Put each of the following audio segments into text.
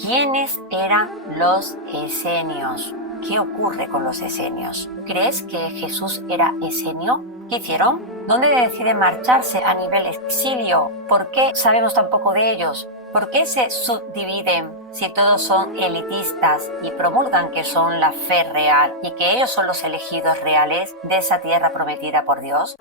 ¿Quiénes eran los esenios? ¿Qué ocurre con los esenios? ¿Crees que Jesús era esenio? ¿Qué hicieron? ¿Dónde deciden marcharse a nivel exilio? ¿Por qué sabemos tan poco de ellos? ¿Por qué se subdividen si todos son elitistas y promulgan que son la fe real y que ellos son los elegidos reales de esa tierra prometida por Dios?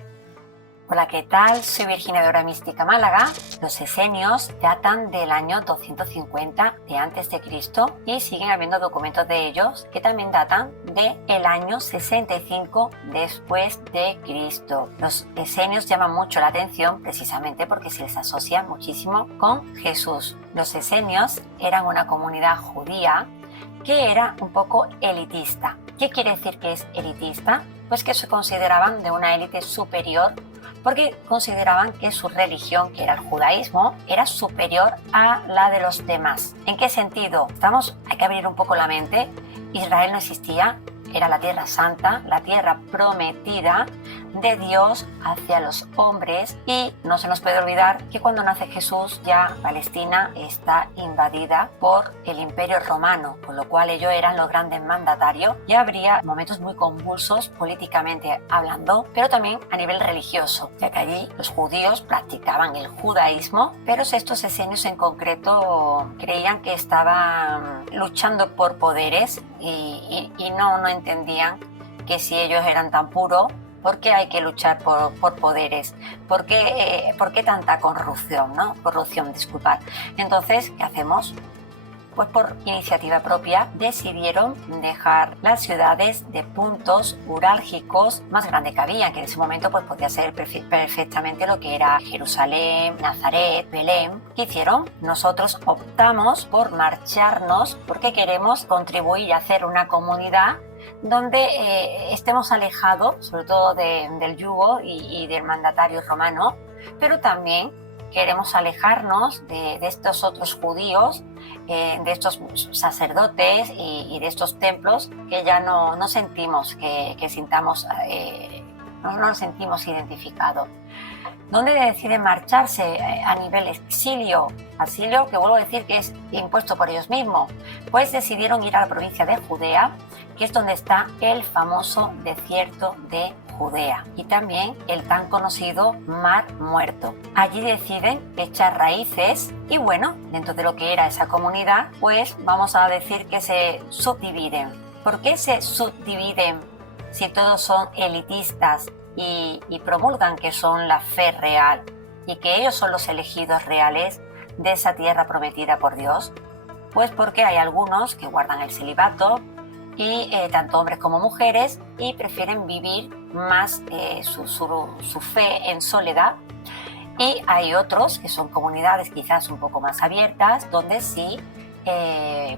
Hola, ¿qué tal? Soy Virginia de Hora Mística Málaga. Los esenios datan del año 250 de antes de Cristo y siguen habiendo documentos de ellos que también datan del año 65 después de Cristo. Los esenios llaman mucho la atención precisamente porque se les asocia muchísimo con Jesús. Los esenios eran una comunidad judía que era un poco elitista. ¿Qué quiere decir que es elitista? Pues que se consideraban de una élite superior porque consideraban que su religión, que era el judaísmo, era superior a la de los demás. ¿En qué sentido? Hay que abrir un poco la mente. Israel no existía, era la tierra santa, la tierra prometida de Dios hacia los hombres, y no se nos puede olvidar que cuando nace Jesús ya Palestina está invadida por el Imperio Romano, con lo cual ellos eran los grandes mandatarios. Ya habría momentos muy convulsos políticamente hablando, pero también a nivel religioso, ya que allí los judíos practicaban el judaísmo, pero estos esenios en concreto creían que estaban luchando por poderes y no entendían que si ellos eran tan puros, ¿por qué hay que luchar por poderes? ¿Por qué tanta corrupción, ¿no? Disculpad. Entonces, ¿qué hacemos? Pues por iniciativa propia decidieron dejar las ciudades de puntos urálgicos más grandes que había, que en ese momento pues podía ser perfectamente lo que era Jerusalén, Nazaret, Belén. ¿Qué hicieron? Nosotros optamos por marcharnos porque queremos contribuir y hacer una comunidad donde estemos alejados, sobre todo del yugo y del mandatario romano, pero también queremos alejarnos de estos otros judíos, de estos sacerdotes y de estos templos que ya no sentimos no nos sentimos identificados. ¿Dónde deciden marcharse a nivel exilio? Exilio, que vuelvo a decir que es impuesto por ellos mismos. Pues decidieron ir a la provincia de Judea, que es donde está el famoso desierto de Judea y también el tan conocido Mar Muerto. Allí deciden echar raíces y bueno, dentro de lo que era esa comunidad, pues vamos a decir que se subdividen. ¿Por qué se subdividen si todos son elitistas y promulgan que son la fe real y que ellos son los elegidos reales de esa tierra prometida por Dios? Pues porque hay algunos que guardan el celibato y tanto hombres como mujeres, y prefieren vivir más su fe en soledad, y hay otros que son comunidades quizás un poco más abiertas donde sí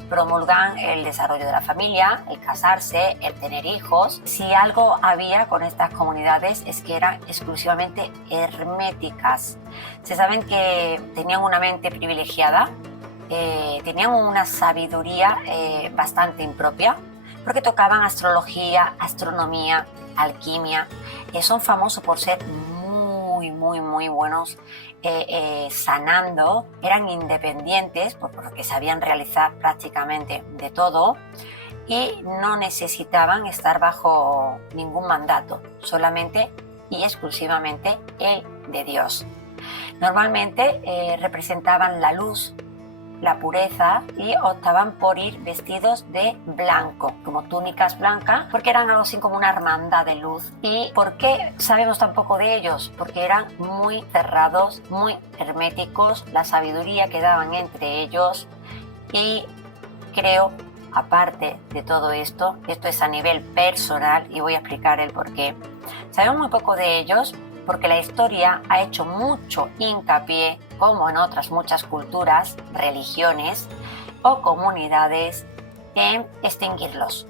promulgan el desarrollo de la familia, el casarse, el tener hijos. Si algo había con estas comunidades es que eran exclusivamente herméticas. Se saben que tenían una mente privilegiada, tenían una sabiduría bastante impropia, porque tocaban astrología, astronomía, alquimia. Son famosos por ser muy buenos sanando. Eran independientes porque sabían realizar prácticamente de todo y no necesitaban estar bajo ningún mandato, solamente y exclusivamente el de Dios. Normalmente representaban la luz, la pureza, y optaban por ir vestidos de blanco, como túnicas blancas, porque eran algo así como una hermandad de luz. ¿Y por qué sabemos tan poco de ellos? Porque eran muy cerrados, muy herméticos, la sabiduría que daban entre ellos, y creo, aparte de todo esto es a nivel personal y voy a explicar el por qué. Sabemos muy poco de ellos porque la historia ha hecho mucho hincapié, como en otras muchas culturas, religiones o comunidades, en extinguirlos,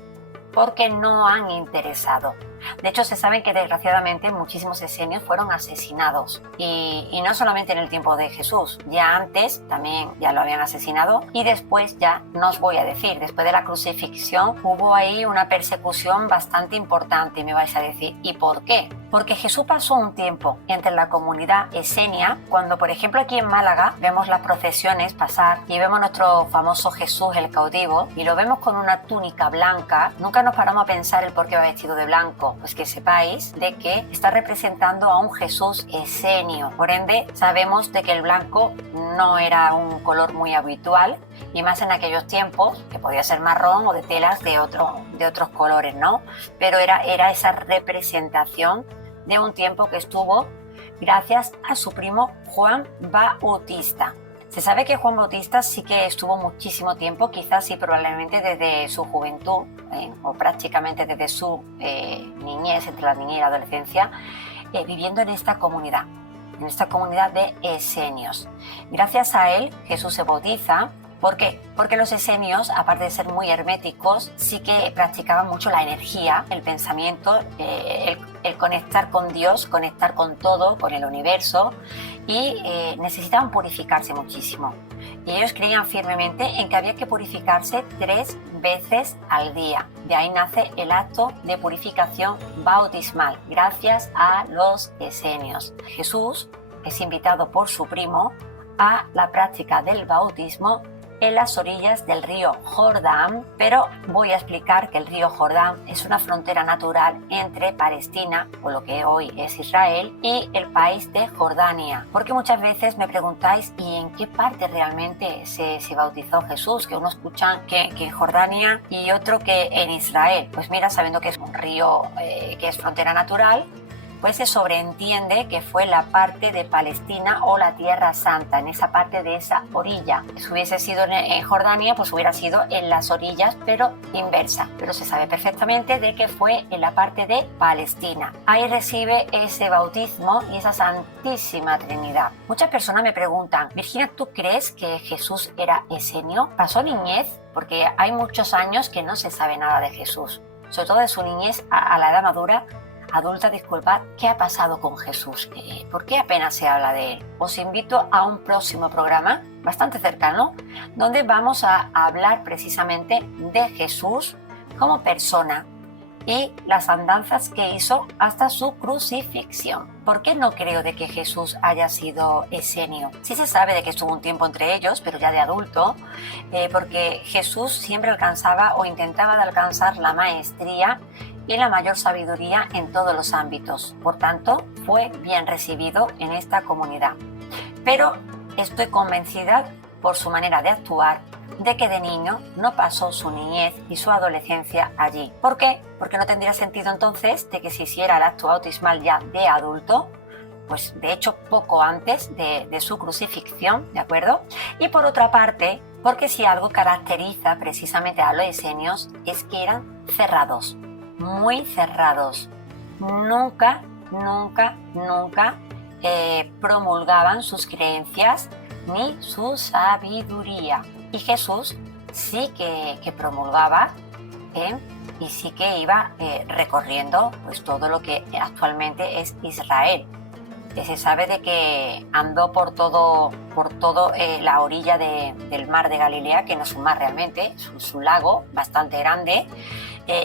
porque no han interesado. De hecho, se sabe que desgraciadamente muchísimos esenios fueron asesinados, y no solamente en el tiempo de Jesús, ya antes también ya lo habían asesinado, y después ya no os voy a decir, después de la crucifixión hubo ahí una persecución bastante importante, me vais a decir, ¿y por qué? Porque Jesús pasó un tiempo entre la comunidad esenia, cuando por ejemplo aquí en Málaga vemos las procesiones pasar y vemos nuestro famoso Jesús el cautivo y lo vemos con una túnica blanca, nunca nos paramos a pensar el por qué va vestido de blanco. Pues que sepáis de que está representando a un Jesús esenio. Por ende, sabemos de que el blanco no era un color muy habitual y más en aquellos tiempos, que podía ser marrón o de telas de otros colores, ¿no? Pero era esa representación de un tiempo que estuvo gracias a su primo Juan Bautista. Se sabe que Juan Bautista sí que estuvo muchísimo tiempo, quizás sí probablemente desde su juventud o prácticamente desde su niñez, entre la niñez y la adolescencia, viviendo en esta comunidad de esenios. Gracias a él Jesús se bautiza. ¿Por qué? Porque los esenios, aparte de ser muy herméticos, sí que practicaban mucho la energía, el pensamiento, el conectar con Dios, conectar con todo, con el universo, y necesitaban purificarse muchísimo. Y ellos creían firmemente en que había que purificarse 3 veces al día. De ahí nace el acto de purificación bautismal, gracias a los esenios. Jesús es invitado por su primo a la práctica del bautismo en las orillas del río Jordán, pero voy a explicar que el río Jordán es una frontera natural entre Palestina, o lo que hoy es Israel, y el país de Jordania. Porque muchas veces me preguntáis, ¿y en qué parte realmente se bautizó Jesús? Que uno escucha que en Jordania y otro que en Israel. Pues mira, sabiendo que es un río que es frontera natural, pues se sobreentiende que fue la parte de Palestina o la Tierra Santa, en esa parte de esa orilla. Si hubiese sido en Jordania, pues hubiera sido en las orillas, pero inversa. Pero se sabe perfectamente de que fue en la parte de Palestina. Ahí recibe ese bautismo y esa Santísima Trinidad. Muchas personas me preguntan, Virginia, ¿tú crees que Jesús era esenio? ¿Pasó niñez? Porque hay muchos años que no se sabe nada de Jesús, sobre todo de su niñez a la edad madura, adulta, disculpad. ¿Qué ha pasado con Jesús? ¿Por qué apenas se habla de él? Os invito a un próximo programa bastante cercano donde vamos a hablar precisamente de Jesús como persona y las andanzas que hizo hasta su crucifixión. ¿Por qué no creo de que Jesús haya sido esenio? Sí se sabe de que estuvo un tiempo entre ellos, pero ya de adulto, porque Jesús siempre alcanzaba o intentaba de alcanzar la maestría y la mayor sabiduría en todos los ámbitos. Por tanto, fue bien recibido en esta comunidad. Pero estoy convencida, por su manera de actuar, de que de niño no pasó su niñez y su adolescencia allí. ¿Por qué? Porque no tendría sentido entonces de que se hiciera el acto bautismal ya de adulto, pues de hecho poco antes de su crucifixión, ¿de acuerdo? Y por otra parte, porque si algo caracteriza precisamente a los esenios es que eran cerrados, muy cerrados. Nunca promulgaban sus creencias ni su sabiduría. Y Jesús sí que promulgaba y sí que iba recorriendo pues todo lo que actualmente es Israel. Se sabe de que andó por todo la orilla del mar de Galilea, que no es un mar realmente, es un lago bastante grande,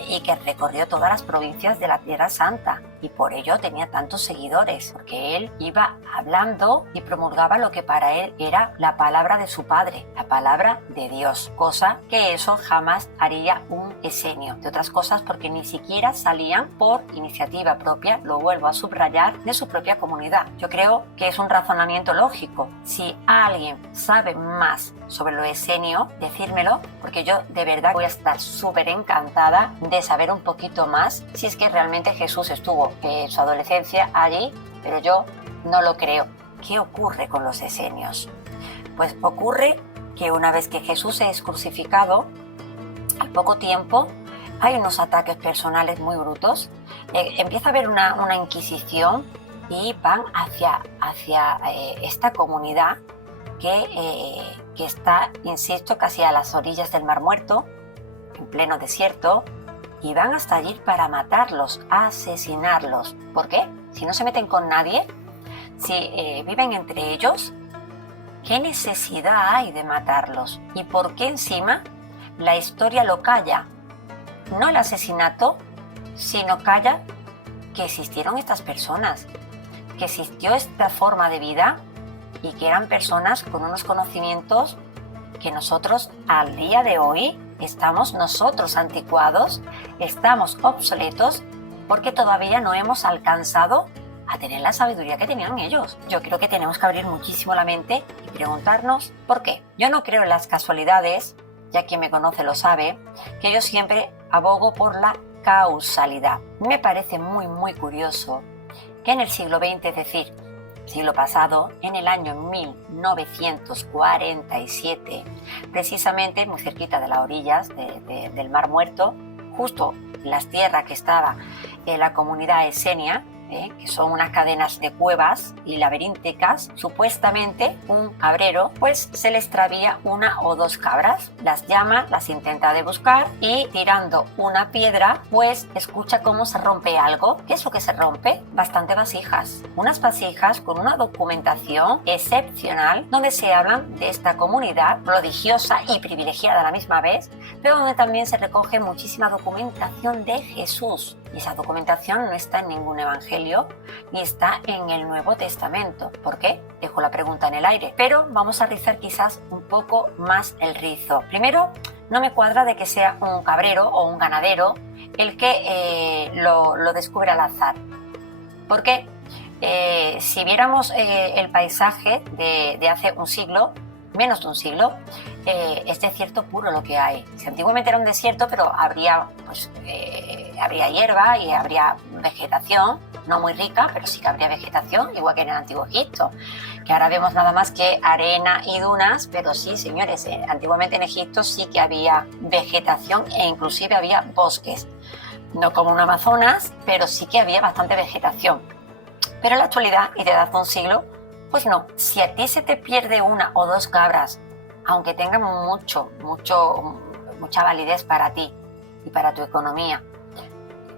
y que recorrió todas las provincias de la Tierra Santa, y por ello tenía tantos seguidores, porque él iba hablando y promulgaba lo que para él era la palabra de su padre, la palabra de Dios, cosa que eso jamás haría un esenio. De otras cosas, porque ni siquiera salían por iniciativa propia, lo vuelvo a subrayar, de su propia comunidad. Yo creo que es un razonamiento lógico. Si alguien sabe más sobre lo esenio, decírmelo, porque yo de verdad voy a estar súper encantada de saber un poquito más si es que realmente Jesús estuvo en su adolescencia allí, pero yo no lo creo. ¿Qué ocurre con los esenios? Pues ocurre que una vez que Jesús es crucificado, al poco tiempo hay unos ataques personales muy brutos, empieza a haber una inquisición y van hacia esta comunidad que está, insisto, casi a las orillas del Mar Muerto, en pleno desierto, y van hasta allí para matarlos, asesinarlos. ¿Por qué? Si no se meten con nadie, si viven entre ellos, ¿qué necesidad hay de matarlos? ¿Y por qué encima la historia lo calla? No el asesinato, sino calla que existieron estas personas, que existió esta forma de vida y que eran personas con unos conocimientos que nosotros al día de hoy estamos nosotros anticuados, estamos obsoletos porque todavía no hemos alcanzado a tener la sabiduría que tenían ellos. Yo creo que tenemos que abrir muchísimo la mente y preguntarnos por qué. Yo no creo en las casualidades, ya quien me conoce lo sabe, que yo siempre abogo por la causalidad. Me parece muy curioso que en el siglo XX, es decir, siglo pasado, en el año 1947, precisamente muy cerquita de las orillas del Mar Muerto, justo en las tierras que estaba en la comunidad esenia, que son unas cadenas de cuevas y laberínticas, supuestamente un cabrero pues se le extravía una o dos cabras, las llama, las intenta de buscar y tirando una piedra pues escucha cómo se rompe algo. ¿Qué es lo que se rompe? Bastante vasijas, unas vasijas con una documentación excepcional donde se hablan de esta comunidad prodigiosa y privilegiada a la misma vez, pero donde también se recoge muchísima documentación de Jesús. Y esa documentación no está en ningún evangelio ni está en el Nuevo Testamento. ¿Por qué? Dejo la pregunta en el aire. Pero vamos a rizar quizás un poco más el rizo. Primero, no me cuadra de que sea un cabrero o un ganadero el que lo descubre al azar. Porque si viéramos el paisaje de hace un siglo, menos de un siglo, es desierto puro lo que hay. Si antiguamente era un desierto, pero habría hierba y habría vegetación, no muy rica, pero sí que habría vegetación, igual que en el Antiguo Egipto, que ahora vemos nada más que arena y dunas, pero sí, señores, antiguamente en Egipto sí que había vegetación e inclusive había bosques. No como en Amazonas, pero sí que había bastante vegetación. Pero en la actualidad, y desde hace un siglo, pues no, si a ti se te pierde una o dos cabras, aunque tengan mucha validez para ti y para tu economía,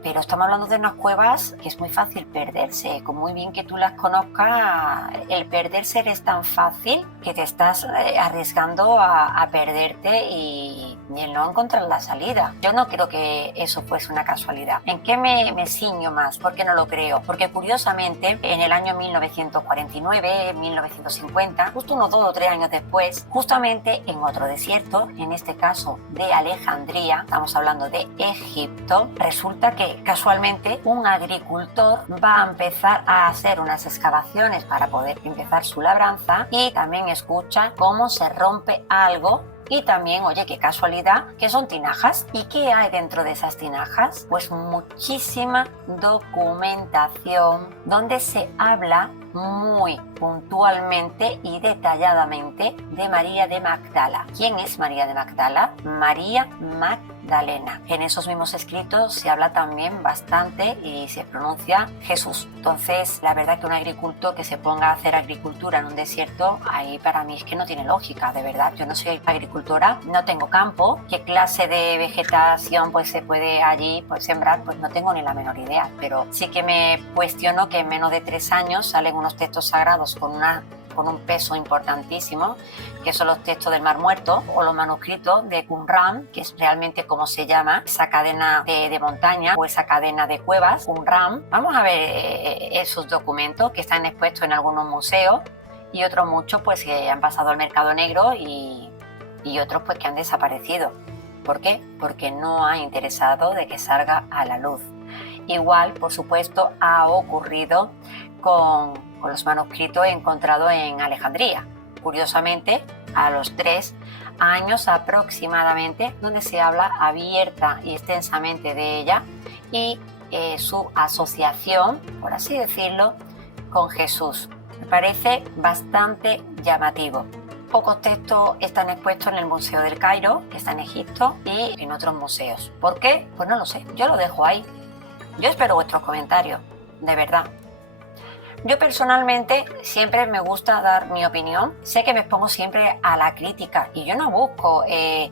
pero estamos hablando de unas cuevas que es muy fácil perderse. Con muy bien que tú las conozcas, el perderse es tan fácil que te estás arriesgando a perderte y el no encontrar la salida. Yo no creo que eso fuese una casualidad. ¿En qué me ciño más? ¿Por qué no lo creo? Porque curiosamente en el año 1949, 1950, justo unos 2 o 3 años después, justamente en otro desierto, en este caso de Alejandría, estamos hablando de Egipto, resulta que casualmente un agricultor va a empezar a hacer unas excavaciones para poder empezar su labranza y también escucha cómo se rompe algo. Y también, oye, qué casualidad, que son tinajas. ¿Y qué hay dentro de esas tinajas? Pues muchísima documentación donde se habla muy puntualmente y detalladamente de María de Magdala. ¿Quién es María de Magdala? María Magdalena. En esos mismos escritos se habla también bastante y se pronuncia Jesús. Entonces, la verdad que un agricultor que se ponga a hacer agricultura en un desierto, ahí para mí es que no tiene lógica, de verdad. Yo no soy agricultora, no tengo campo. ¿Qué clase de vegetación pues se puede allí pues sembrar? Pues no tengo ni la menor idea, pero sí que me cuestiono que en menos de 3 años salen unos textos sagrados con un peso importantísimo, que son los textos del Mar Muerto o los manuscritos de Qumran, que es realmente como se llama esa cadena de montaña o esa cadena de cuevas, Qumran. Vamos a ver esos documentos que están expuestos en algunos museos y otros muchos pues que han pasado al mercado negro y otros pues que han desaparecido. ¿Por qué? Porque no ha interesado de que salga a la luz. Igual, por supuesto, ha ocurrido con los manuscritos encontrados en Alejandría. Curiosamente, a los 3 años aproximadamente, donde se habla abierta y extensamente de ella y su asociación, por así decirlo, con Jesús. Me parece bastante llamativo. Pocos textos están expuestos en el Museo del Cairo, que está en Egipto, y en otros museos. ¿Por qué? Pues no lo sé, yo lo dejo ahí. Yo espero vuestros comentarios, de verdad. Yo personalmente siempre me gusta dar mi opinión. Sé que me expongo siempre a la crítica y yo no busco el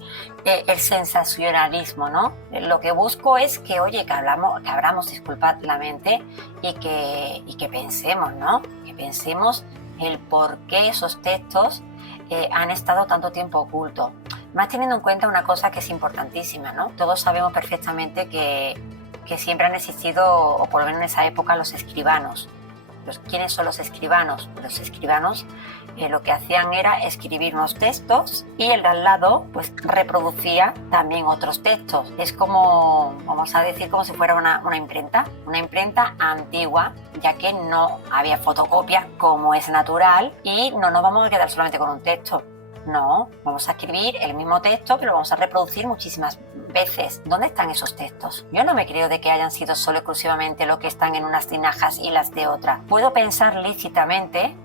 sensacionalismo, ¿no? Lo que busco es que, oye, que abramos, disculpad la mente y que pensemos, ¿no? Que pensemos el por qué esos textos han estado tanto tiempo ocultos. Más teniendo en cuenta una cosa que es importantísima, ¿no? Todos sabemos perfectamente que que siempre han existido, o por lo menos en esa época, los escribanos. ¿Quiénes son los escribanos? Los escribanos lo que hacían era escribir unos textos y el de al lado pues reproducía también otros textos. Es como, vamos a decir, como si fuera una imprenta antigua, ya que no había fotocopia como es natural y no nos vamos a quedar solamente con un texto. No, vamos a escribir el mismo texto, pero lo vamos a reproducir muchísimas veces. ¿Dónde están esos textos? Yo no me creo de que hayan sido solo exclusivamente lo que están en unas tinajas y las de otras. Puedo pensar lícitamente,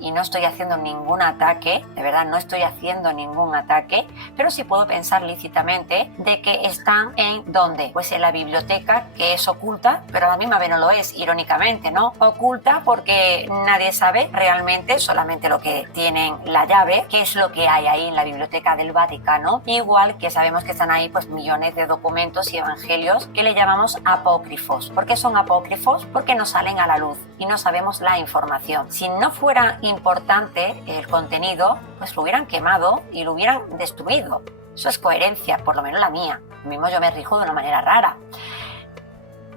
y no estoy haciendo ningún ataque, de verdad no estoy haciendo ningún ataque, pero sí puedo pensar lícitamente de que están en ¿dónde? Pues en la biblioteca, que es oculta, pero a la misma vez no lo es, irónicamente, ¿no? Oculta porque nadie sabe realmente, solamente lo que tienen la llave, qué es lo que hay ahí en la biblioteca del Vaticano, igual que sabemos que están ahí pues millones de documentos y evangelios que le llamamos apócrifos. ¿Por qué son apócrifos? Porque no salen a la luz y no sabemos la información. Si no fuera importante el contenido, pues lo hubieran quemado y lo hubieran destruido. Eso es coherencia, por lo menos la mía. Lo mismo yo me rijo de una manera rara.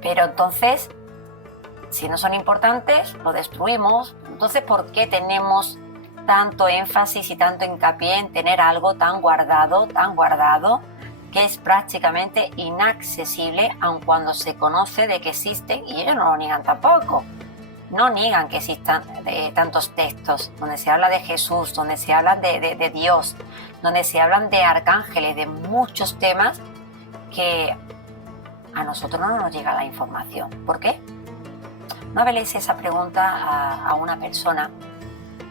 Pero entonces, si no son importantes, lo destruimos. Entonces, ¿por qué tenemos tanto énfasis y tanto hincapié en tener algo tan guardado, que es prácticamente inaccesible, aun cuando se conoce de que existen, y ellos no lo niegan tampoco? No niegan que existan tantos textos donde se habla de Jesús, donde se habla de Dios, donde se hablan de arcángeles, de muchos temas que a nosotros no nos llega la información. ¿Por qué? No haberles esa pregunta a una persona.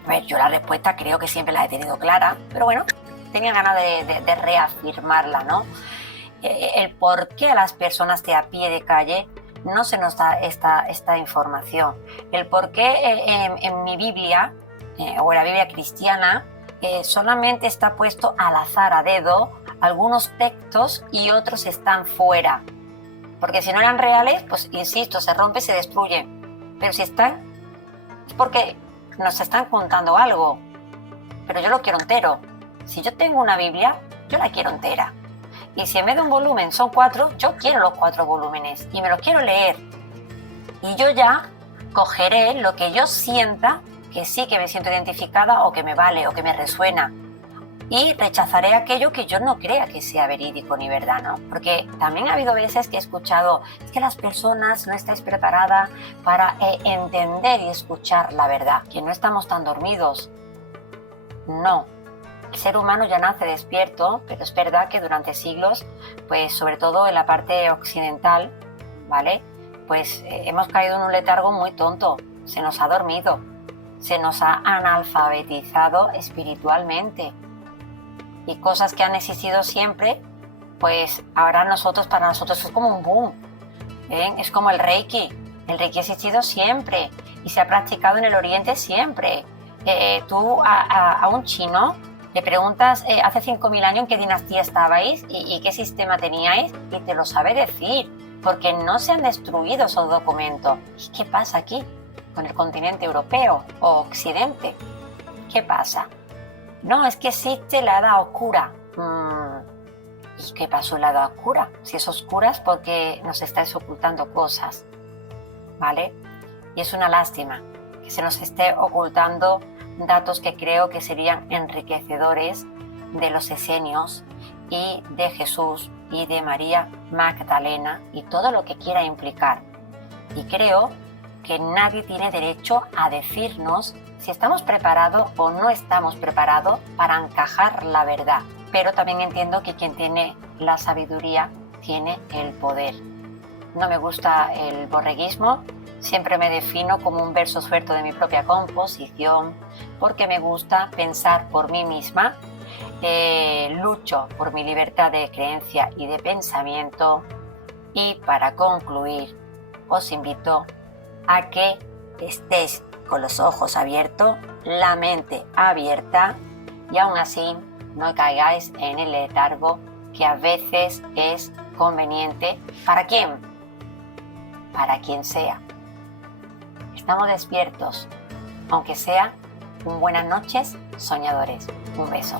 A ver, yo la respuesta creo que siempre la he tenido clara, pero bueno, tenía ganas de reafirmarla, ¿no? El por qué a las personas de a pie de calle no se nos da esta información. El por qué en mi Biblia, o en la Biblia cristiana, solamente está puesto al azar, a dedo, algunos textos y otros están fuera. Porque si no eran reales, pues insisto, se rompe, se destruye. Pero si están, es porque nos están contando algo. Pero yo lo quiero entero. Si yo tengo una Biblia, yo la quiero entera. Y si en vez de un volumen son 4, yo quiero los 4 volúmenes y me los quiero leer. Y yo ya cogeré lo que yo sienta, que sí que me siento identificada o que me vale o que me resuena. Y rechazaré aquello que yo no crea que sea verídico ni verdad, ¿no? Porque también ha habido veces que he escuchado, es que las personas no estáis preparadas para entender y escuchar la verdad, que no estamos tan dormidos. No. El ser humano ya nace despierto, pero es verdad que durante siglos, pues sobre todo en la parte occidental, ¿vale? Pues hemos caído en un letargo muy tonto, se nos ha dormido, se nos ha analfabetizado espiritualmente. Y cosas que han existido siempre, pues ahora para nosotros es como un boom, ¿eh? Es como el Reiki ha existido siempre y se ha practicado en el Oriente siempre. Tú a un chino le preguntas hace 5.000 años en qué dinastía estabais y qué sistema teníais y te lo sabe decir, porque no se han destruido esos documentos. ¿Y qué pasa aquí con el continente europeo o occidente? ¿Qué pasa? No, es que existe la edad oscura. ¿Y qué pasó en la edad oscura? Si es oscura es porque nos estáis ocultando cosas, ¿vale? Y es una lástima que se nos esté ocultando datos que creo que serían enriquecedores de los esenios y de Jesús y de María Magdalena y todo lo que quiera implicar. Y creo que nadie tiene derecho a decirnos si estamos preparados o no estamos preparados para encajar la verdad. Pero también entiendo que quien tiene la sabiduría tiene el poder. No me gusta el borreguismo. Siempre me defino como un verso suelto de mi propia composición porque me gusta pensar por mí misma, lucho por mi libertad de creencia y de pensamiento y para concluir os invito a que estéis con los ojos abiertos, la mente abierta y aún así no caigáis en el letargo que a veces es conveniente. ¿Para quién? Para quien sea. Estamos despiertos, aunque sea un buenas noches, soñadores. Un beso.